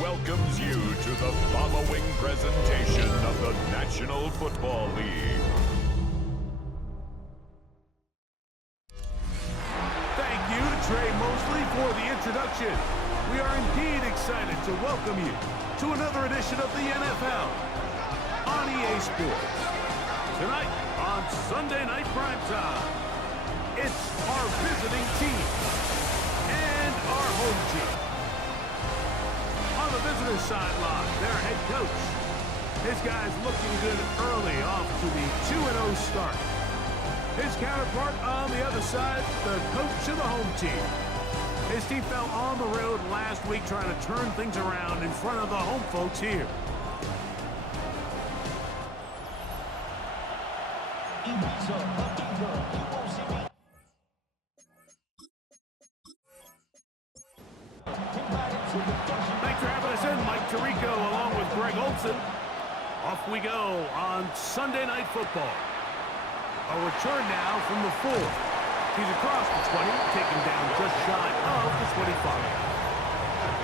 welcomes you to the following presentation of the National Football League. Thank you to Trey Mosley for the introduction. We are indeed excited to welcome you to another edition of the NFL on EA Sports. Tonight on Sunday Night Primetime, it's our visiting team and our home team. On the visitor sideline, their head coach. His guy's looking good early off to the 2-0 start. His counterpart on the other side, the coach of the home team. His team fell on the road last week trying to turn things around in front of the home folks here. Thanks for having us in, Mike Tirico, along with Greg Olson. Off we go on Sunday Night Football. A return now from the 4. He's across the 20, taken down just shy of the 25.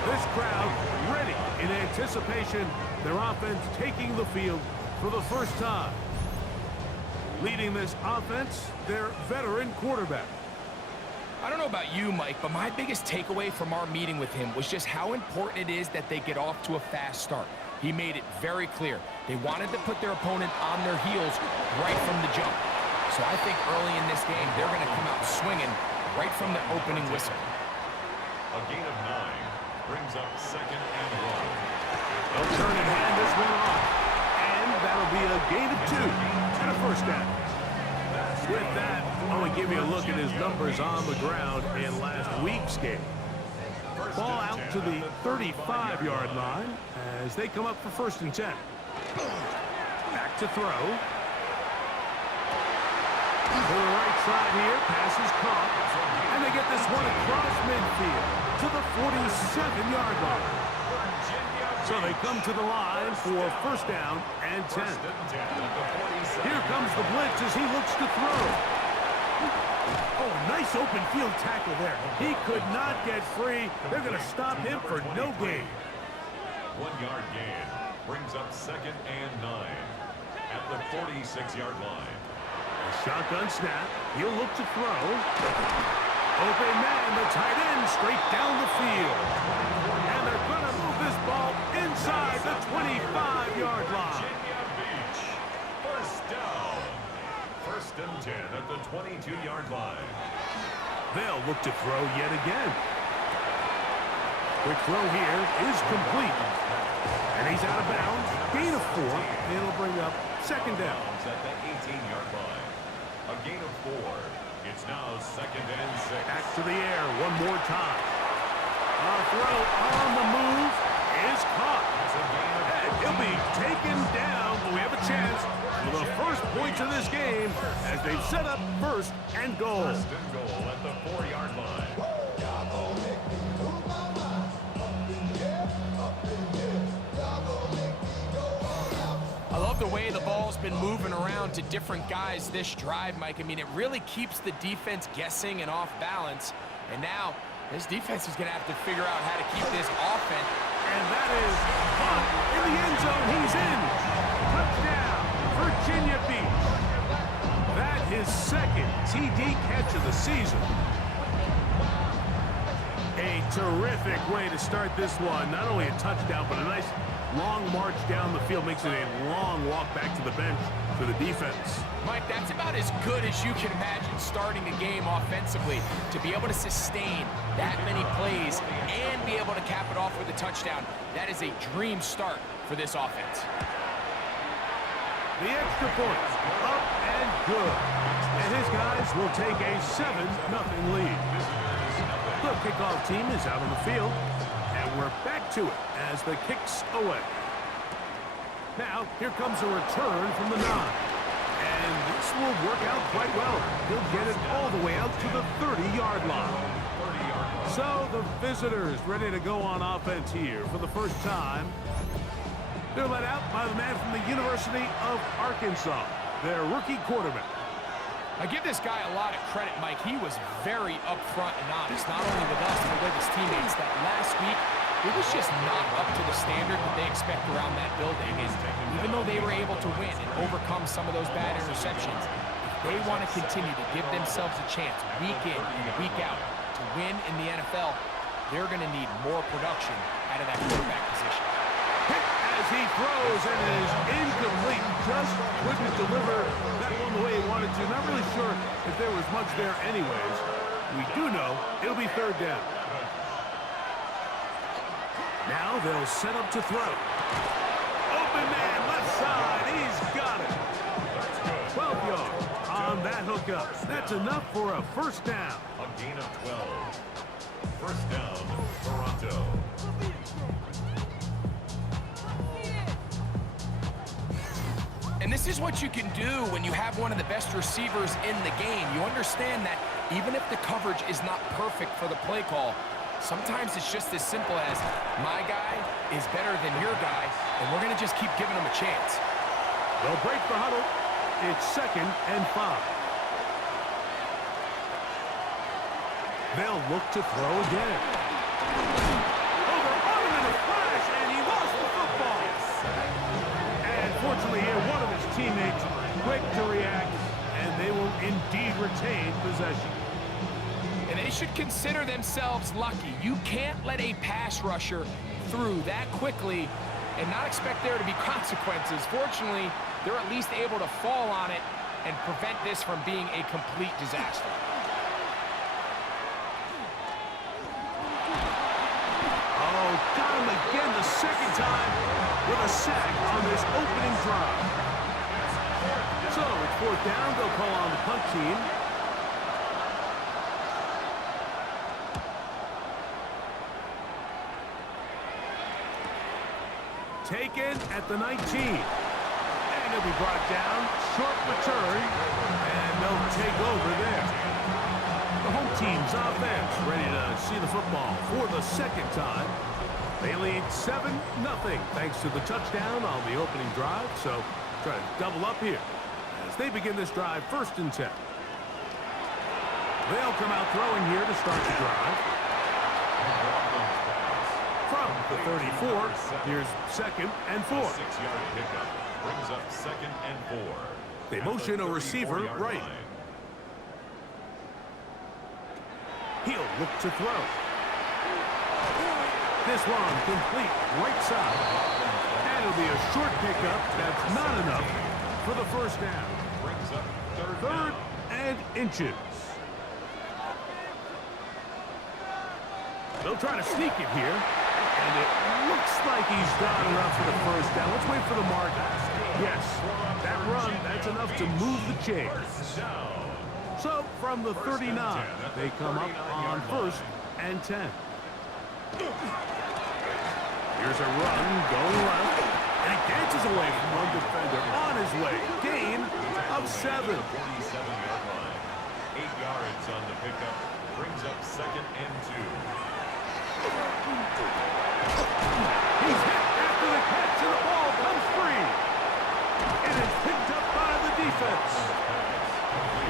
This crowd ready in anticipation, their offense taking the field for the first time. Leading this offense, their veteran quarterback. I don't know about you, Mike, but my biggest takeaway from our meeting with him was just how important it is that they get off to a fast start. He made it very clear. They wanted to put their opponent on their heels right from the jump. So I think early in this game, they're going to come out swinging right from the opening whistle. A gain of 9 brings up 2nd and 1. They'll turn and hand this one off. And that'll be a gain of 2 and a first down. With that, I want to give you a look at his numbers on the ground in last week's game. Ball out to the 35-yard line as they come up for 1st and 10. Back to throw. To the right side here, pass is caught. And they get this one across midfield to the 47-yard line. So they come to the line for 1st down and 10. Here comes the blitz as he looks to throw. Oh, nice open field tackle there. He could not get free. They're going to stop him for no gain. 1-yard gain brings up 2nd and 9 at the 46-yard line. A shotgun snap. He'll look to throw. Open man, the tight end, straight down the field. And they're going to move this ball inside the 25-yard line. First down. 1st and 10 at the 22-yard line. They'll look to throw yet again. Quick throw here is complete. And he's out of bounds. Gain of 4. It'll bring up 2nd down. At the 18-yard line. A gain of 4. It's now 2nd and 6. Back to the air one more time. A throw on the move is caught. And he'll be taken down, but we have a chance for the first points of this game as they've set up 1st and goal. 1st and goal at the 4-yard line. I love the way the ball's been moving around to different guys this drive, Mike. I mean, it really keeps the defense guessing and off balance. And now, this defense is going to have to figure out how to keep this offense. And that is caught in the end zone. He's in. Touchdown, Virginia Beach. That his 2nd TD catch of the season. A terrific way to start this one. Not only a touchdown, but a nice long march down the field. Makes it a long walk back to the bench for the defense. Mike, that's about as good as you can imagine starting a game offensively. To be able to sustain that many plays and be able to cap it off with a touchdown, that is a dream start for this offense. The extra point, up and good. And his guys will take a 7-0 lead. The kickoff team is out on the field. And we're back to it as the kick's away. Now, here comes a return from the 9. And this will work out quite well. He'll get it all the way out to the 30-yard line. So the visitors ready to go on offense here for the first time. They're led out by the man from the University of Arkansas, their rookie quarterback. I give this guy a lot of credit, Mike. He was very upfront and honest, not only with us, but with his teammates, that last week it was just not up to the standard that they expect around that building. And even though they were able to win and overcome some of those bad interceptions, if they want to continue to give themselves a chance week in and week out to win in the NFL, they're going to need more production out of that quarterback position. Hit as he throws, and it is incomplete. Just couldn't deliver that one the way he wanted to. Not really sure if there was much there anyways. We do know it'll be third down. Now they'll set up to throw. Open man, left side. He's got it. 12 yards on that hookup. That's enough for a first down. A gain of 12. First down, Toronto. And this is what you can do when you have one of the best receivers in the game. You understand that even if the coverage is not perfect for the play call, sometimes it's just as simple as my guy is better than your guy, and we're going to just keep giving him a chance. They'll break the huddle. It's 2nd and 5. They'll look to throw again. Over on him in a flash, and he lost the football. And fortunately here, one of his teammates quick to react, and they will indeed retain possession. And they should consider themselves lucky. You can't let a pass rusher through that quickly and not expect there to be consequences. Fortunately, they're at least able to fall on it and prevent this from being a complete disaster. Oh, got him again the second time with a sack on this opening drive. So it's 4th down. They'll call on the punt team. Taken at the 19. And he'll be brought down. Short return. And they'll take over there. The home team's offense ready to see the football for the second time. They lead 7-0 thanks to the touchdown on the opening drive. So try to double up here as they begin this drive 1st and 10. They'll come out throwing here to start the drive. From the 34, here's 2nd and 4. 6-yard pickup brings up 2nd and 4. They motion a receiver right. He'll look to throw. This one complete right side. And it'll be a short pickup. That's not enough for the first down. Brings up 3rd and inches. They'll try to sneak it here. And it looks like he's got enough for the first down. Let's wait for the mark. Yes, that run, that's enough to move the chains. So from the 39, they come up on 1st and 10. Here's a run going left. And he dances away from one defender on his way. Gain of 7. 47-yard line. 8 yards on the pickup. Brings up 2nd and 2. He's hit after the catch, and the ball comes free. It is picked up by the defense.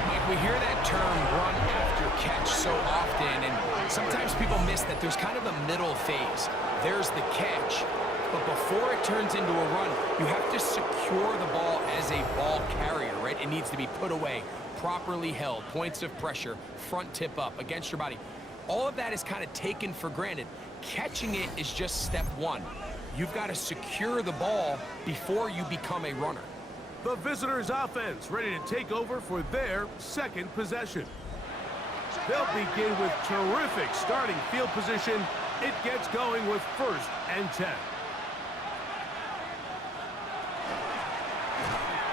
Mike, we hear that term run after catch so often, and sometimes people miss that there's kind of a middle phase. There's the catch, but before it turns into a run, you have to secure the ball as a ball carrier, right? It needs to be put away, properly held, points of pressure, front tip up against your body. All of that is kind of taken for granted. Catching it is just step one. You've got to secure the ball before you become a runner. The visitors' offense ready to take over for their 2nd possession. They'll begin with terrific starting field position. It gets going with 1st and 10.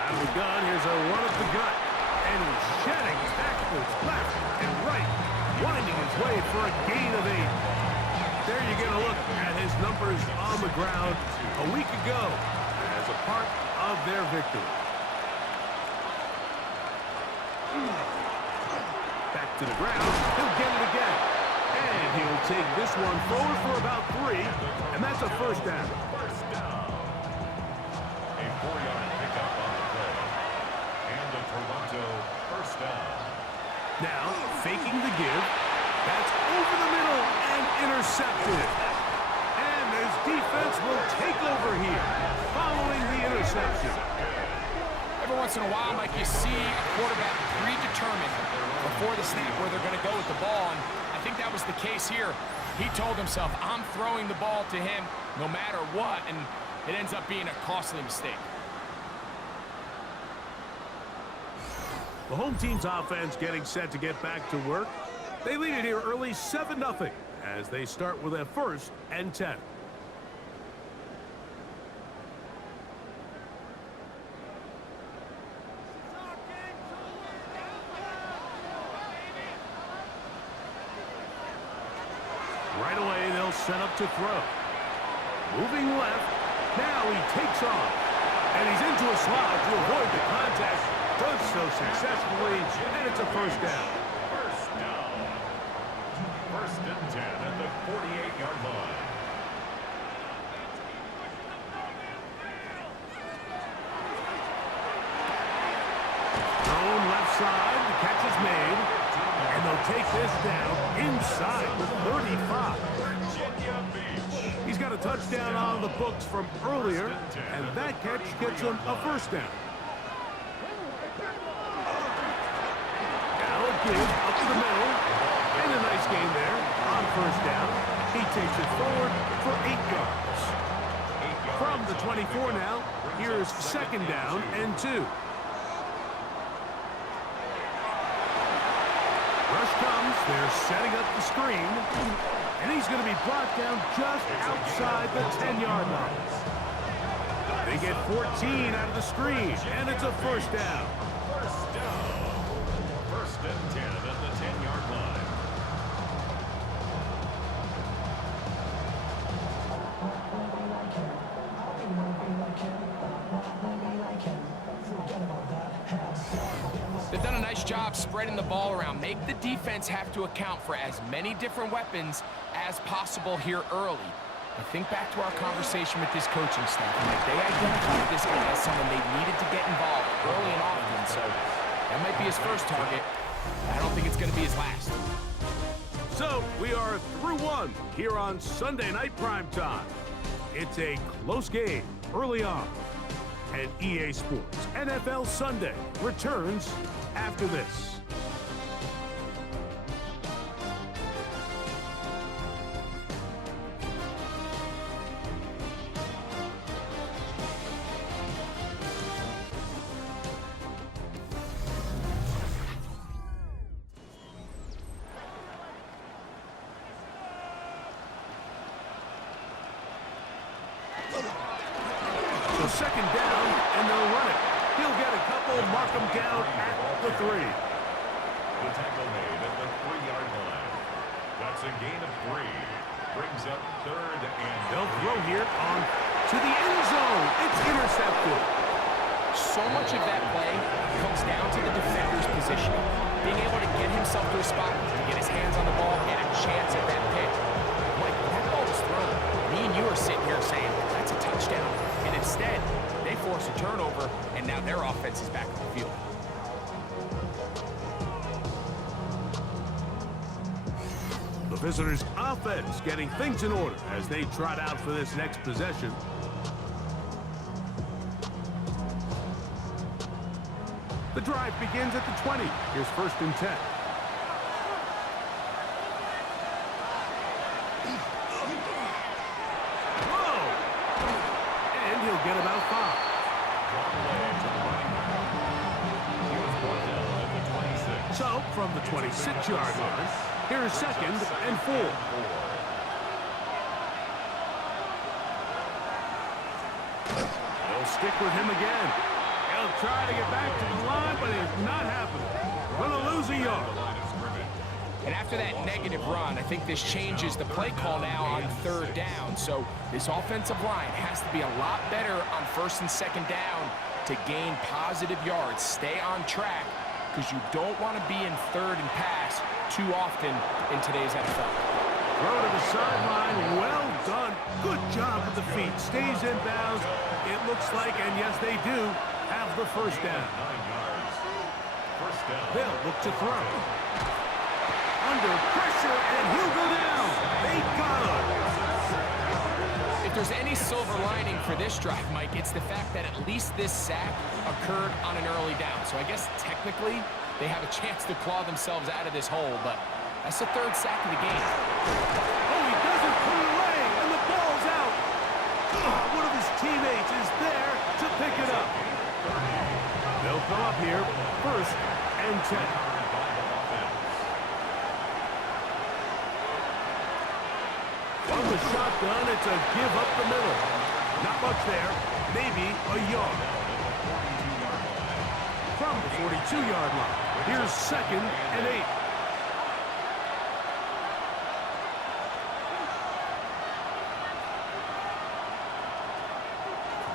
Out of the gun, here's a run up the gut. And he's shedding tackles left and right, winding his way for a gain of 8. There you get a look at his numbers on the ground a week ago as a part of their victory. Back to the ground. He'll get it again. And he'll take this one forward for about 3. And that's a first down. First down. A 4-yard pickup on the play. And a Toronto first down. Now, faking the give. That's over the middle and intercepted. offense will take over here following the interception. Every once in a while, Mike, you see a quarterback predetermined before the snap where they're going to go with the ball, and I think that was the case here. He told himself, I'm throwing the ball to him no matter what, and it ends up being a costly mistake. The home team's offense getting set to get back to work. They lead it here early 7-0 as they start with a 1st and 10. Right away, they'll set up to throw. Moving left. Now he takes off. And he's into a slot to avoid the contact. Does so successfully, and it's a 1st down. First down. 1st and 10 at the 48-yard line. Thrown left side. The catch is made. And they'll take this down inside the 35. He's got a touchdown on the books from earlier, and that catch gets him a 1st down. Now a give up the middle, and a nice gain there on 1st down. He takes it forward for 8 yards. From the 24 now, here's 2nd down and 2. Rush comes, they're setting up the screen, and he's going to be brought down just outside the 10-yard line. They get 14 out of the screen, and it's a 1st down. 1st and 10 at the 10-yard line. They've done a nice job spreading the ball around. Make the defense have to account for as many different weapons as possible here early. I think back to our conversation with this coaching staff. Like they identified this guy as someone they needed to get involved early and often. So that might be his 1st target. I don't think it's going to be his last. So we are through 1 here on Sunday Night Primetime. It's a close game early on. And EA Sports NFL Sunday returns after this. So 2nd down, and they'll run it. He'll get a couple, mark him down at the 3. The tackle made at the 3-yard line. That's a gain of 3. Brings up 3rd and They'll throw here on to the end zone. It's intercepted. So much of that play comes down to the defender's positioning. Being able to get himself to a spot, to get his hands on the ball, and a chance at that pick. Like, that ball was thrown. Me and you are sitting here saying, that's a touchdown. And instead, they force a turnover, and now their offense is back on the field. The visitors' offense getting things in order as they trot out for this next possession. The drive begins at the 20. Here's 1st and 10. Get about 5. So, from the 26-yard line, here is 2nd and 4. They'll stick with him again. He'll try to get back to the line, but it's not happening. Going to lose a yard. And after that negative run, I think this changes the play call now on 3rd down. So this offensive line has to be a lot better on 1st and 2nd down to gain positive yards. Stay on track because you don't want to be in 3rd and pass too often in today's NFL. Throw to the sideline. Well done. Good job with the feet. Stays in bounds. It looks like, and yes, they do, have the 1st down. 9 yards. 1st down. They'll look to throw. Under pressure, and he'll go down. They got him. If there's any silver lining for this drive, Mike, it's the fact that at least this sack occurred on an early down. So I guess technically they have a chance to claw themselves out of this hole, but that's the third sack of the game. Oh, he doesn't put it away, and the ball's out. Oh, one of his teammates is there to pick it up. They'll come up here, 1st and 10. From the shotgun, it's a give up the middle. Not much there, maybe a yard. From the 42-yard line, here's 2nd and 8.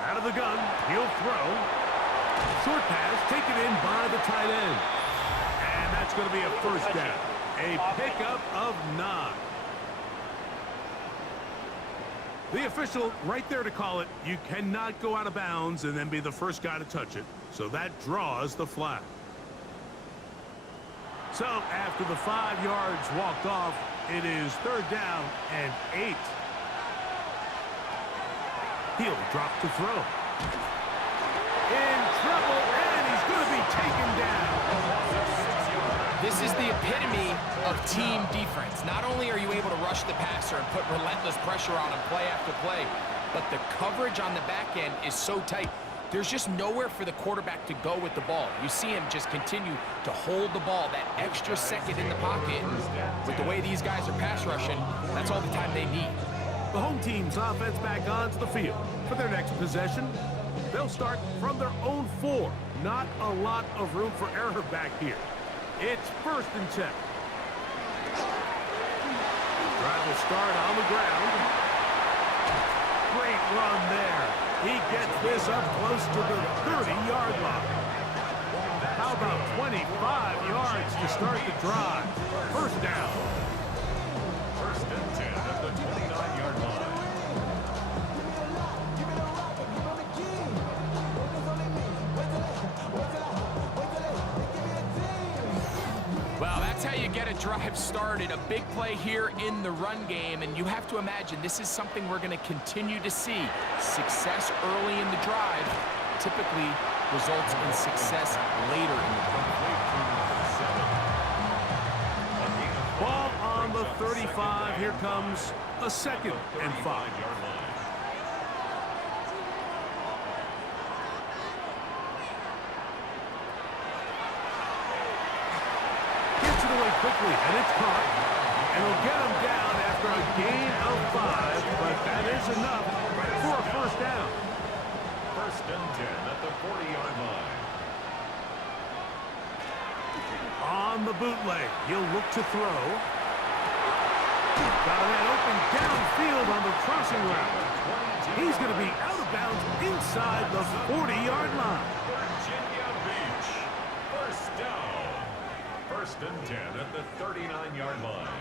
Out of the gun, he'll throw. Short pass taken in by the tight end. And that's going to be a 1st down. A pickup of 9. The official right there to call it. You cannot go out of bounds and then be the first guy to touch it. So that draws the flag. So after the 5 yards walked off, it is 3rd down and 8. He'll drop to throw. In trouble, and he's going to be taken down. This is the epitome of team defense. Not only are you able to rush the passer and put relentless pressure on him play after play, but the coverage on the back end is so tight. There's just nowhere for the quarterback to go with the ball. You see him just continue to hold the ball that extra second in the pocket. With the way these guys are pass rushing, that's all the time they need. The home team's offense back onto the field. For their next possession, they'll start from their own 4. Not a lot of room for error back here. It's 1st and 10. Drive will start on the ground. Great run there. He gets this up close to the 30-yard line. How about 25 yards to start the drive? 1st down. 1st and 10 at the 29-yard line. Well, that's how you get a drive started. A big play here in the run game, and you have to imagine this is something we're going to continue to see. Success early in the drive typically results in success later in the drive. Ball on the 35. Here comes a 2nd and 5. Quickly, and it's caught. And he'll get him down after a gain of 5, but that is enough for a 1st down. 1st and 10 at the 40-yard line. On the bootleg, he'll look to throw. Got that open downfield on the crossing route. He's going to be out of bounds inside the 40-yard line. Virginia Beach. 1st down. 1st and 10 at the 39-yard line.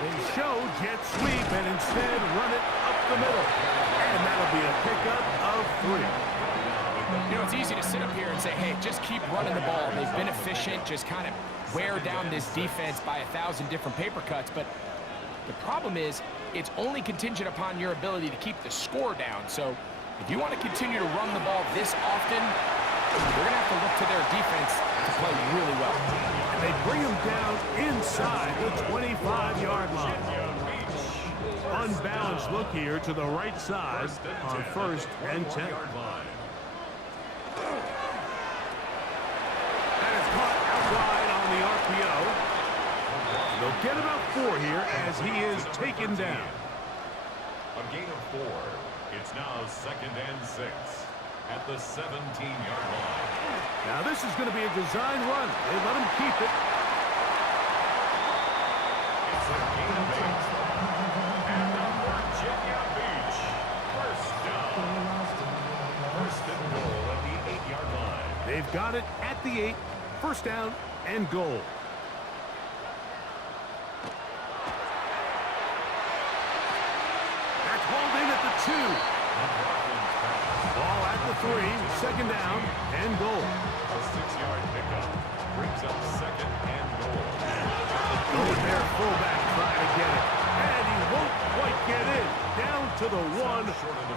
They show jet sweep and instead run it up the middle. And that'll be a pickup of 3. You know, it's easy to sit up here and say, hey, just keep running the ball. They've been efficient, just kind of wear down this defense by 1,000 different paper cuts. But the problem is it's only contingent upon your ability to keep the score down. So if you want to continue to run the ball this often, they're going to have to look to their defense to play really well. And they bring him down inside the 25-yard line. Unbalanced look here to the right side on 1st and 10. That is caught out wide on the RPO. They'll get about 4 here as he is taken down. A gain of 4. It's now 2nd and 6 at the 17-yard line. Now this is going to be a design run. They let him keep it. It's a gain of 8. And now Virginia Beach. 1st down. 1st and goal at the 8-yard line. They've got it at the 8. 1st down and goal. That's hauled in at the 2. Ball at the 3, 2nd down and goal. A 6-yard pickup brings up 2nd and goal. Going there, fullback trying to get it. And he won't quite get in. Down to the one,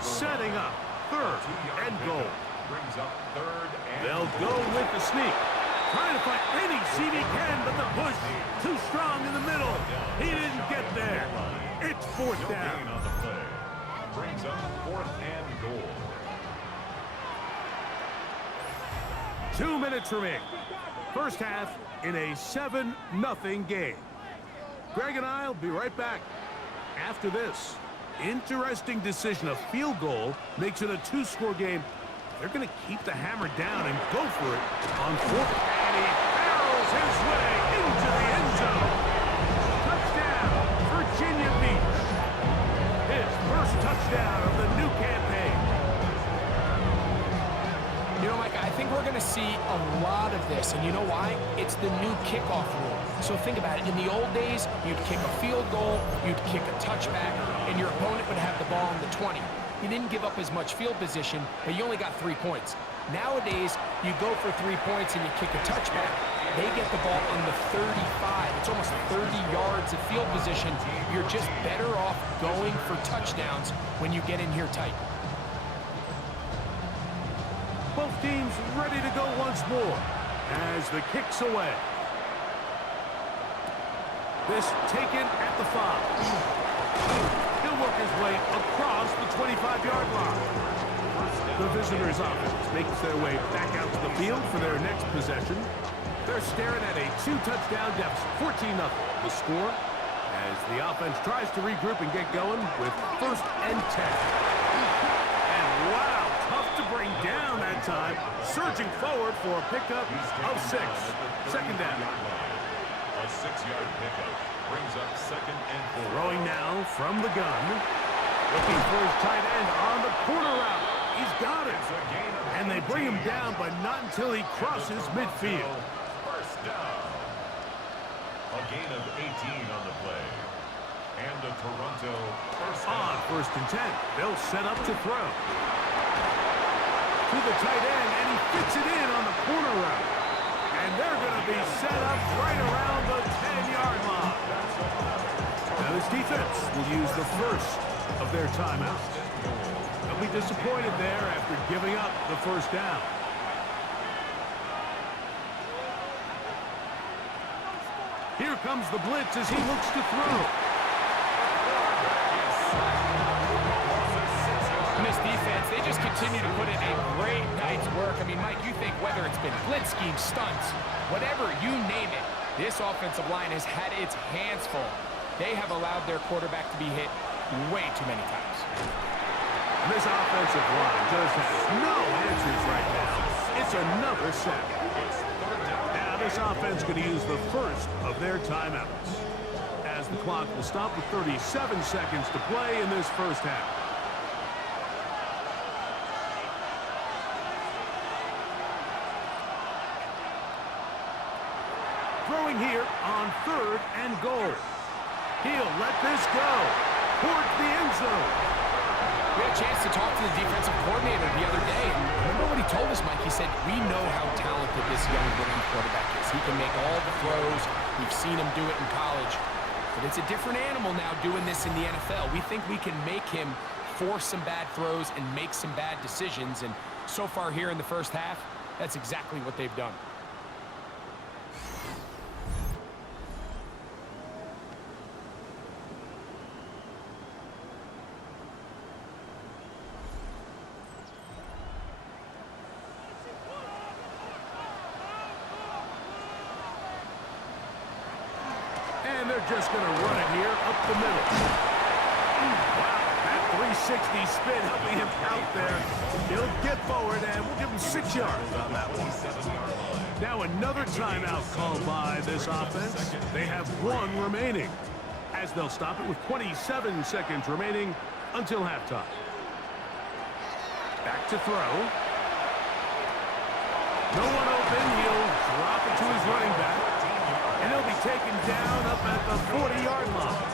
setting up third and goal. Brings up third and They'll go with the sneak. Trying to find any seam he can, but the push too strong in the middle. He didn't get there. It's fourth down. gain on the play. Brings up fourth and goal. 2 minutes remaining. First half in a 7-0 game. Greg and I will be right back after this. Interesting decision. A field goal makes it a 2-score game. They're going to keep the hammer down and go for it on fourth. And he barrels his way into the end zone. Touchdown, Virginia Beach. His first touchdown of the new campaign. You know, Mike, I think we're going to see a lot of this, and you know why? It's the new kickoff rule. So think about it. In the old days, you'd kick a field goal, you'd kick a touchback, and your opponent would have the ball on the 20. You didn't give up as much field position, but you only got 3 points. Nowadays, you go for 3 points and you kick a touchback. They get the ball on the 35. It's almost 30 yards of field position. You're just better off going for touchdowns when you get in here tight. Both teams ready to go once more as the kick's away. This taken at the 5. He'll work his way across the 25-yard line. The visitors' offense makes their way back out to the field for their next possession. They're staring at a 2-touchdown deficit, 14-0. The score as the offense tries to regroup and get going with first and 10. And wow, tough to bring down that time. Surging forward for a pickup of 6. Second down. A 6-yard pickup brings up second and 4. Throwing now from the gun. Looking for his tight end on the corner route. He's got it. And they bring him down, but not until he crosses midfield. First down. A gain of 18 on the play. And a Toronto first down. On first and 10. They'll set up to throw. To the tight end, and he fits it in on the corner route. And they're going to be set up right around the 10-yard line. Now this defense will use the first of their timeouts. They'll be disappointed there after giving up the first down. Here comes the blitz as he looks to throw. And this defense, they just continue to put in a great night's work. I mean, Mike, you think whether it's been blitz scheme, stunts, whatever you name it, this offensive line has had its hands full. They have allowed their quarterback to be hit way too many times. This offensive line just has no answers right now. It's another sack. Now this offense going to use the first of their timeouts, as the clock will stop with 37 seconds to play in this first half. Throwing here on third and goal. He'll let this go towards the end zone. We had a chance to talk to the defensive coordinator the other day, and remember what he told us, Mike? He said, we know how talented this young rookie quarterback is. He can make all the throws. We've seen him do it in college. But it's a different animal now doing this in the NFL. We think we can make him force some bad throws and make some bad decisions, and so far here in the first half, that's exactly what they've done. And they're just going to run it here up the middle. Wow, that 360 spin helping him out there. He'll get forward, and we'll give him 6 yards on that one. Now another timeout called by this offense. They have 1 remaining, as they'll stop it with 27 seconds remaining until halftime. Back to throw. No one open. He'll drop it to his running back. And he'll be taken down up at the 40-yard line.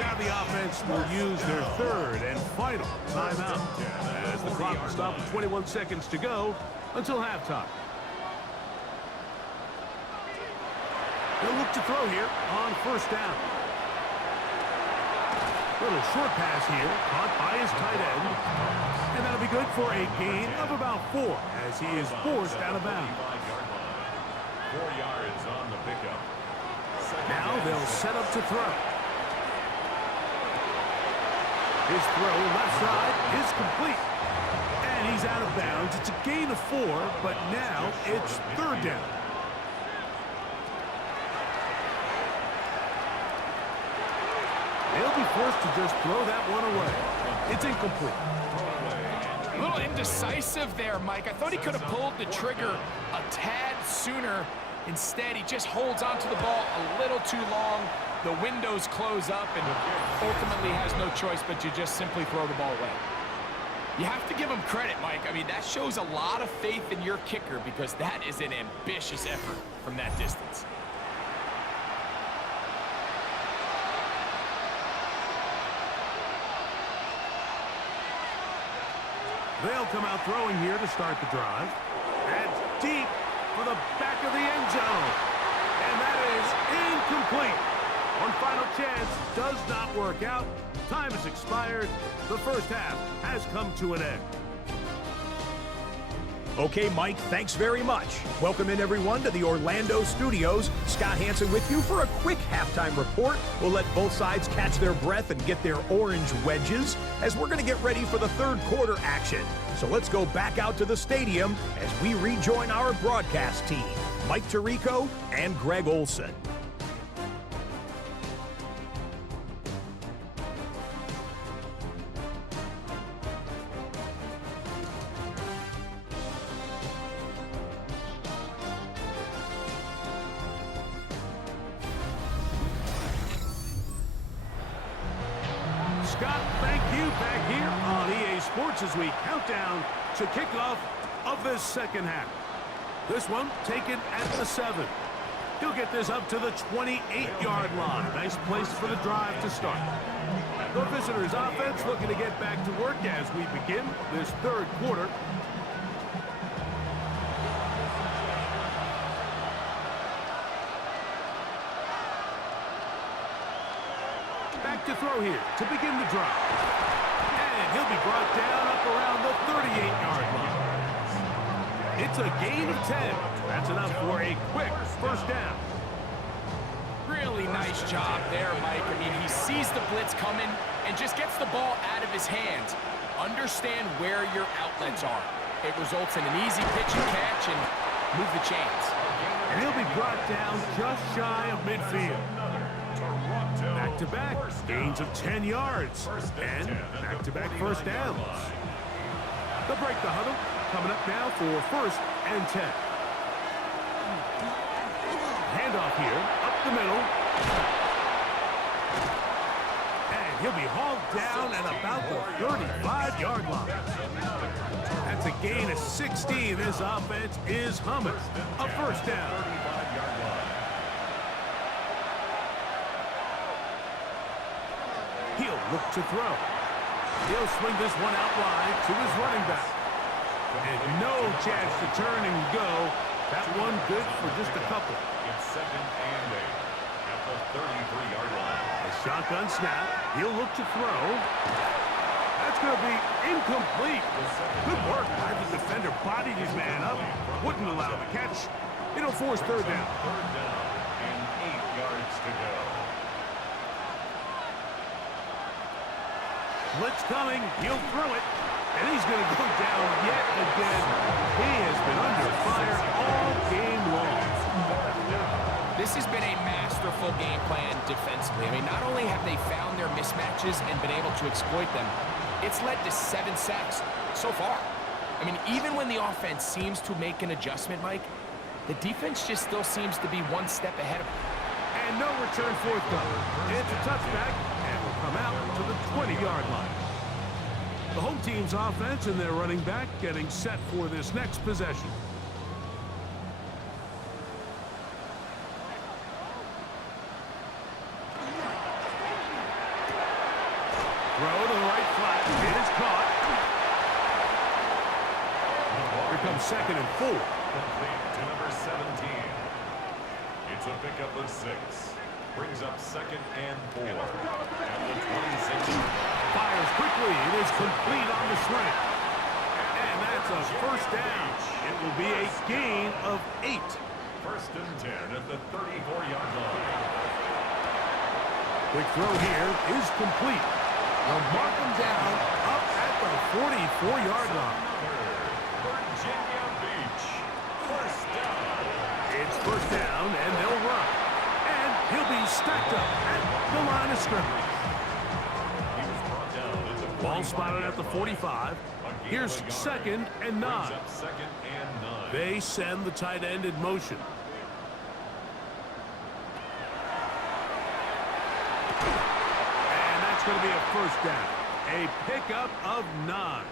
Now the offense will use their third and final timeout, as the clock will stop with 21 seconds to go until halftime. They'll look to throw here on first down. Little short pass here, caught by his tight end. And that'll be good for a gain of about 4 as he is forced out of bounds. 4 yards on the pickup. Now they'll set up to throw. His throw left side is complete. And he's out of bounds. It's a gain of 4, but now it's 3rd down. They'll be forced to just throw that one away. It's incomplete. A little indecisive there, Mike. I thought he could have pulled the trigger a tad sooner. Instead, he just holds onto the ball a little too long. The windows close up and ultimately has no choice but to just simply throw the ball away. You have to give him credit, Mike. I mean, that shows a lot of faith in your kicker because that is an ambitious effort from that distance. They'll come out throwing here to start the drive. And deep for the back of the end zone. And that is incomplete. One final chance does not work out. Time has expired. The first half has come to an end. Okay, Mike, thanks very much. Welcome in, everyone, to the Orlando studios. Scott Hansen with you for a quick halftime report. We'll let both sides catch their breath and get their orange wedges as we're going to get ready for the third quarter action. So let's go back out to the stadium as we rejoin our broadcast team, Mike Tirico and Greg Olson. Scott, thank you back here on EA Sports as we count down to kickoff of this second half. This one taken at the 7. He'll get this up to the 28-yard line. Nice place for the drive to start. The visitors' offense looking to get back to work as we begin this third quarter. Back to throw here to begin the drive. And he'll be brought down up around the 38-yard line. It's a gain of 10. That's enough for a quick first down. Really nice job there, Mike. I mean, he sees the blitz coming and just gets the ball out of his hands. Understand where your outlets are. It results in an easy pitch and catch and move the chains. And he'll be brought down just shy of midfield. Back-to-back gains of 10 yards. And back-to-back first downs. They'll break the huddle. Coming up now for 1st and 10. Handoff here, up the middle. And he'll be hauled down at about the 35-yard line. That's a gain of 16. This offense is humming. A first down. He'll look to throw. He'll swing this one out wide to his running back. And no chance to turn and go. That one good for just a couple. It's 2nd and 8 at the 33-yard line. A shotgun snap. He'll look to throw. That's going to be incomplete. Good work by the defender. Bodied his man up. Wouldn't allow the catch. It'll force 3rd down. 3rd down and 8 yards to go. Blitz coming. He'll throw it. And he's going to go down yet again. He has been under fire all game long. This has been a masterful game plan defensively. I mean, not only have they found their mismatches and been able to exploit them, it's led to 7 sacks so far. I mean, even when the offense seems to make an adjustment, Mike, the defense just still seems to be one step ahead of them. And no return 4th down. It's a touchback and will come out to the 20-yard line. The home team's offense and their running back getting set for this next possession. Throw to the right flat. It is caught. Here comes 2nd and 4. Complete to number 17. It's a pickup of 6. Brings up 2nd and 4. At the 26. Fires quickly. It is complete on the slant. And that's a first down. It will be a gain of 8. 1st and 10 at the 34-yard line. Quick throw here is complete. They'll mark him down up at the 44-yard line. Virginia Beach. 1st down. It's 1st down, and they'll run. And he'll be stacked up at the line of scrimmage. He was brought down at the Ball spotted at the 45. Here's 2nd and 9. Brings up 2nd and 9. They send the tight end in motion. And that's going to be a first down. A pickup of 9.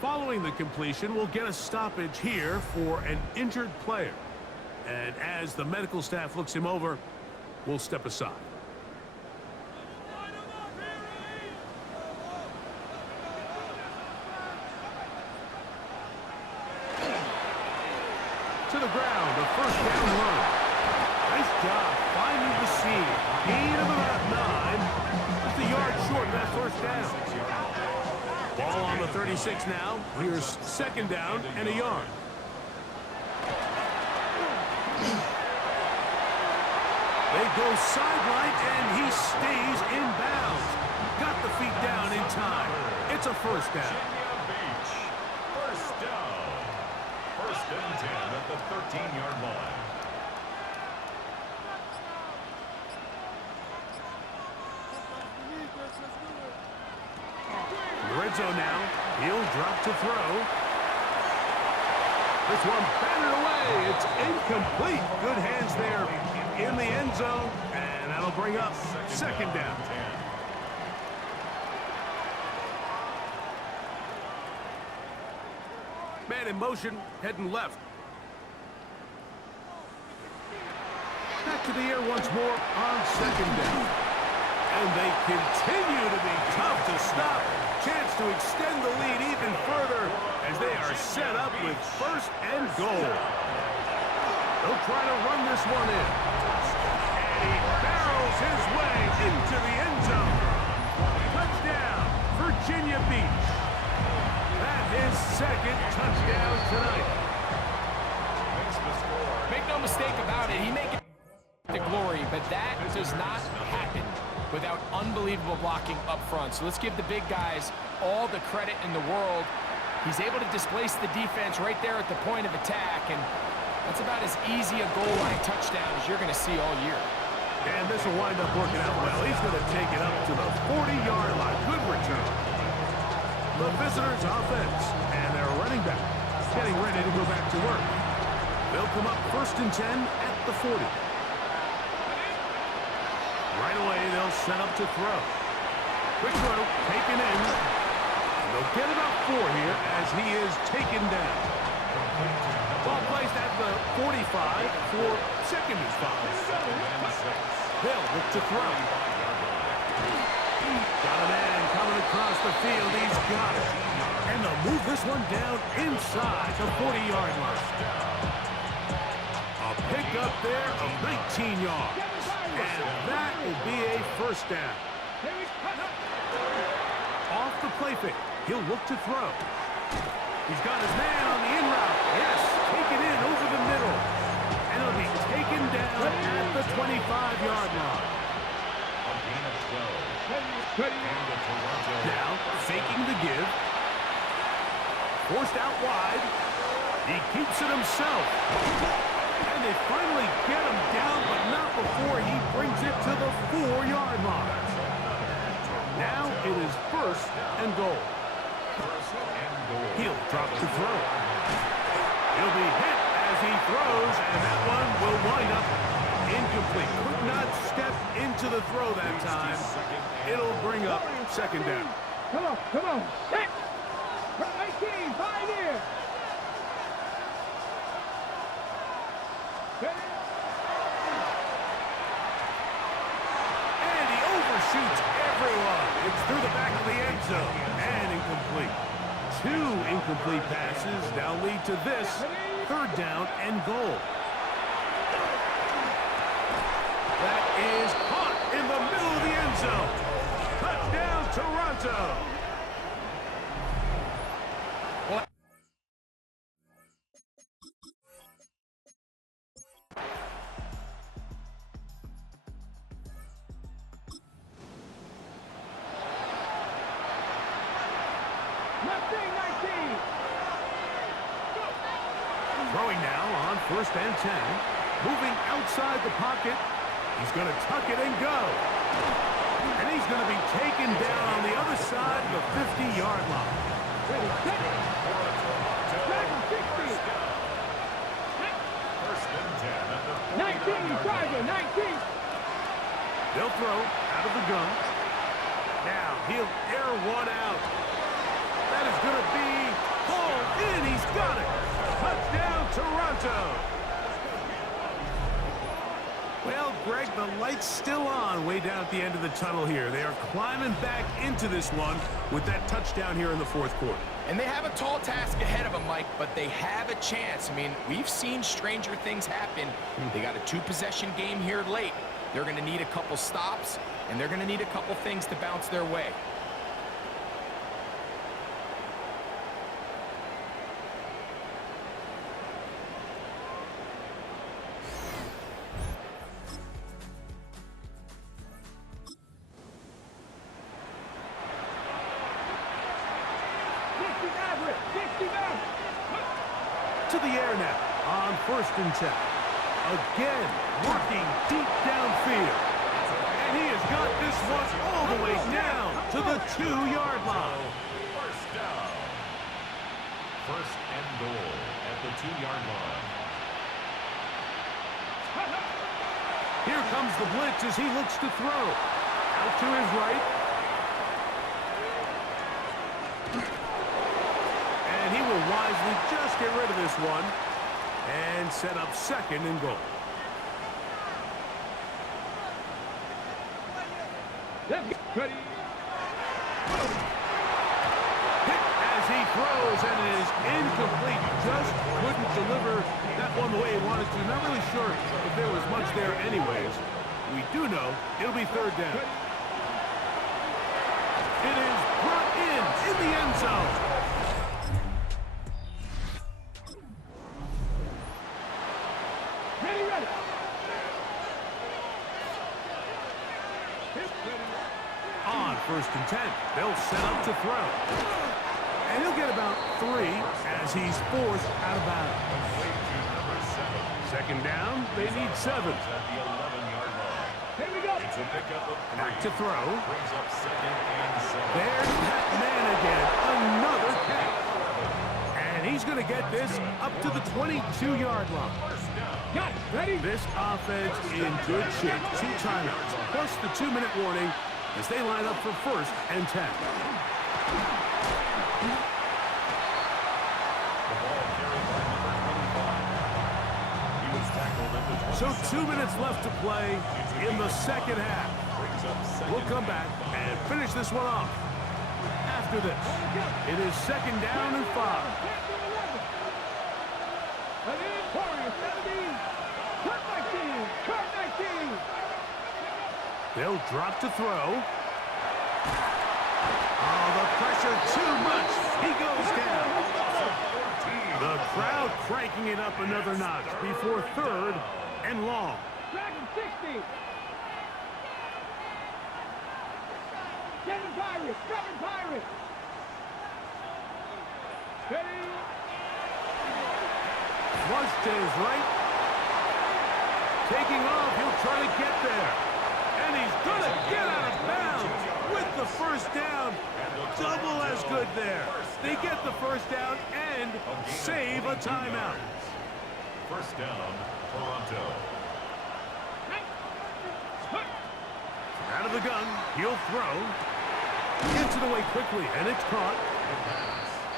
Following the completion, we'll get a stoppage here for an injured player. And as the medical staff looks him over, we'll step aside. To the ground, a first down run. Nice job finding the seam. Gain of about 9. Just a yard short of that first down. Ball on the 36 now. Here's 2nd down and a yard. They go sideline, and he stays in bounds. Got the feet down in time. It's a first down. Virginia Beach. 1st down. 1st and 10 at the 13-yard line. Red zone now. He'll drop to throw. This one batted away. It's incomplete. Good hands there in the end zone. And that'll bring up 2nd down. Man in motion, heading left. Back to the air once more on 2nd down. And they continue to be tough to stop. Chance to extend the lead even further as they are set up with 1st and goal. They'll try to run this one in. And he barrels his way into the end zone. Touchdown, Virginia Beach. That is 2nd touchdown tonight. Make no mistake about it, he may get the glory, but that does not happen without unbelievable blocking up front. So let's give the big guys all the credit in the world. He's able to displace the defense right there at the point of attack, and that's about as easy a goal line touchdown as you're going to see all year. And this will wind up working out well. He's going to take it up to the 40-yard line. Good return. The visitors' offense, and their running back getting ready to go back to work. They'll come up 1st and 10 at the 40. Right away, they'll set up to throw. Quick throw, taken in. And they'll get about 4 here as he is taken down. Ball placed at the 45 for 2nd and 5. They'll look to throw. Got a man coming across the field. He's got it. And they'll move this one down inside the 40-yard line. A pickup there of 19 yards. And that will be a first down. Off the play fake. He'll look to throw. He's got his man on the in route. Yes, taken in over the middle. And he'll be taken down at the 25-yard line. Now, faking the give. Forced out wide. He keeps it himself. And they finally get him down, but not before he brings it to the 4-yard line. Now it is 1st and goal. He'll drop to throw. He'll be hit as he throws, and that one will wind up incomplete. Could not step into the throw that time. It'll bring up 2nd down. Come on. Hit! 19, 5 here. And he overshoots everyone. It's through the back of the end zone and incomplete. 2 incomplete passes now lead to this 3rd down and goal. That is caught in the middle of the end zone. Touchdown, Toronto. Throwing now on 1st and 10. Moving outside the pocket. He's going to tuck it and go. And he's going to be taken down on the other side of the 50-yard line. 19. They'll throw out of the gun. Now he'll air one out. That is going to be hauled in. He's got it. Touchdown, Toronto. Well, Greg, the light's still on way down at the end of the tunnel here. They are climbing back into this one with that touchdown here in the 4th quarter. And they have a tall task ahead of them, Mike, but they have a chance. I mean, we've seen stranger things happen. They got a 2-possession game here late. They're going to need a couple stops, and they're going to need a couple things to bounce their way. To the air now on 1st and 10. Again, working deep downfield. And he has got this one all the way down to the 2-yard line. First down. 1st and goal at the 2-yard line. Here comes the blitz as he looks to throw. Out to his right. And he will wisely just get rid of this one and set up 2nd and goal. Ready. Hit as he throws, and it is incomplete. Just couldn't deliver that one the way he wanted to. Not really sure if there was much there anyways. We do know it'll be 3rd down. It is brought in the end zone. Ready. On 1st and 10, they'll set up to throw. And he'll get about 3 as he's forced out of bounds. 2nd down, they need 7. At the 11-yard line. Here we go. It's a pickup of 3. Back to throw. Brings up 2nd and 7. There's that man again. Another catch. And he's going to get this up to the 22-yard line. Got it. Ready. This offense in good shape. 2 timeouts, plus the 2-minute warning as they line up for 1st and 10. So 2 minutes left to play in the 2nd half. We'll come back and finish this one off. After this, it is 2nd down and 5. They'll drop to throw. Oh, the pressure too much. He goes down. The crowd cranking it up another notch before 3rd and long. Dragon 60. 7 Pirates. Ready. Flush to his right. Taking off, he'll try to get there. And he's going to get out of bounds with the 1st down. Double as good there. They get the 1st down and save a timeout. 1st down, Toronto. Out of the gun, he'll throw. Gets it away quickly, and it's caught.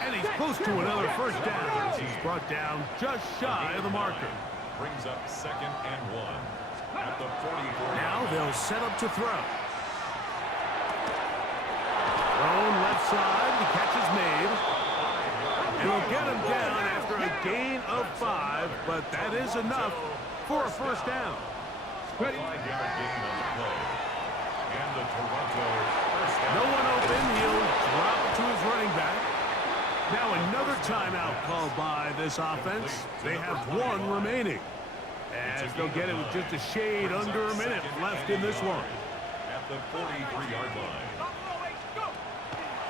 And he's close to another 1st down. He's brought down just shy of the marker. Brings up 2nd and 1 at the 44. Now they'll set up to throw. Thrown left side, the catch is made. And he'll get him down after a gain of 5, but that is enough for a 1st down. Ready? 5-yard gain on the play. And the Toronto first down. No one open. He'll drop it to his running back. Now another timeout called by this offense. They have one remaining. As they'll get it with just a shade under a minute left in this one. At the 43-yard line.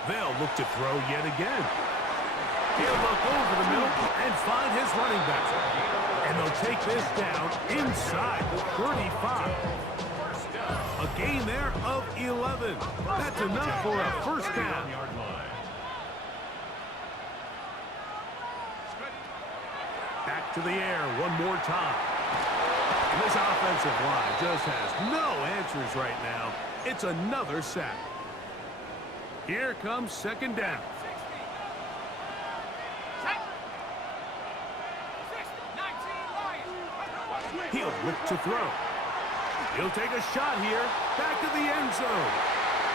They'll look to throw yet again. He'll look over the middle and find his running back. And they'll take this down inside the 35. A gain there of 11. That's enough for a first down. Back to the air one more time. This offensive line just has no answers right now. It's another sack. Here comes second down. He'll look to throw. He'll take a shot here. Back to the end zone.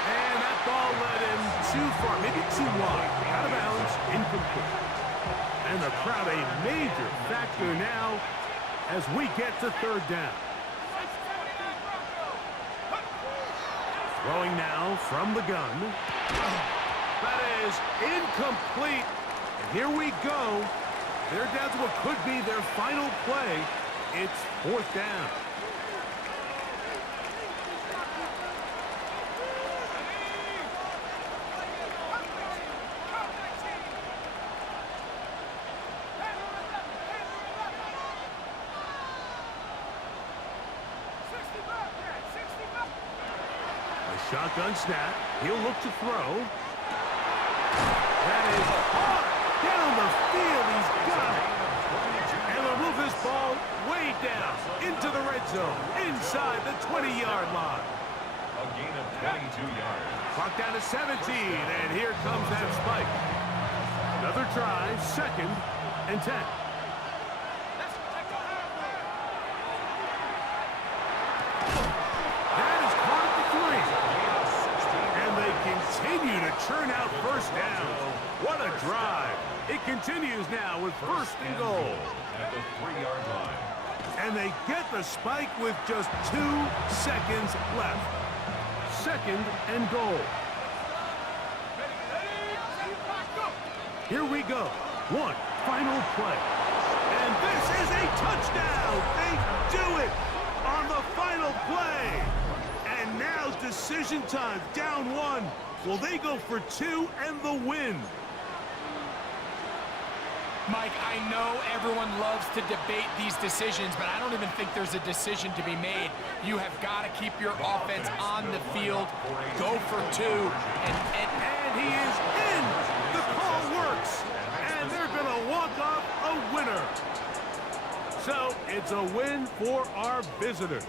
And that ball led him too far, maybe too wide. Out of bounds, incomplete. And the crowd a major factor now as we get to third down. Throwing now from the gun. That is incomplete. And here we go. They're down to what could be their final play. It's fourth down. Shotgun snap. He'll look to throw. That is hard. Down the field. He's got it. And they'll move this ball way down into the red zone. Inside the 20-yard line. A gain of 22 yards. Clock down to 17. And here comes that spike. Another try. Second and 10. Continue to churn out first down. What a drive. It continues now with first and goal. At the 3-yard line. And they get the spike with just 2 seconds left. Second and goal. Here we go. One final play. And this is a touchdown. They do it on the final play. And now decision time. Down one. Will they go for 2 and the win? Mike, I know everyone loves to debate these decisions, but I don't even think there's a decision to be made. You have got to keep your offense on the field, go for 2, and he is in. The call works, and they're going to walk off a winner. So it's a win for our visitors.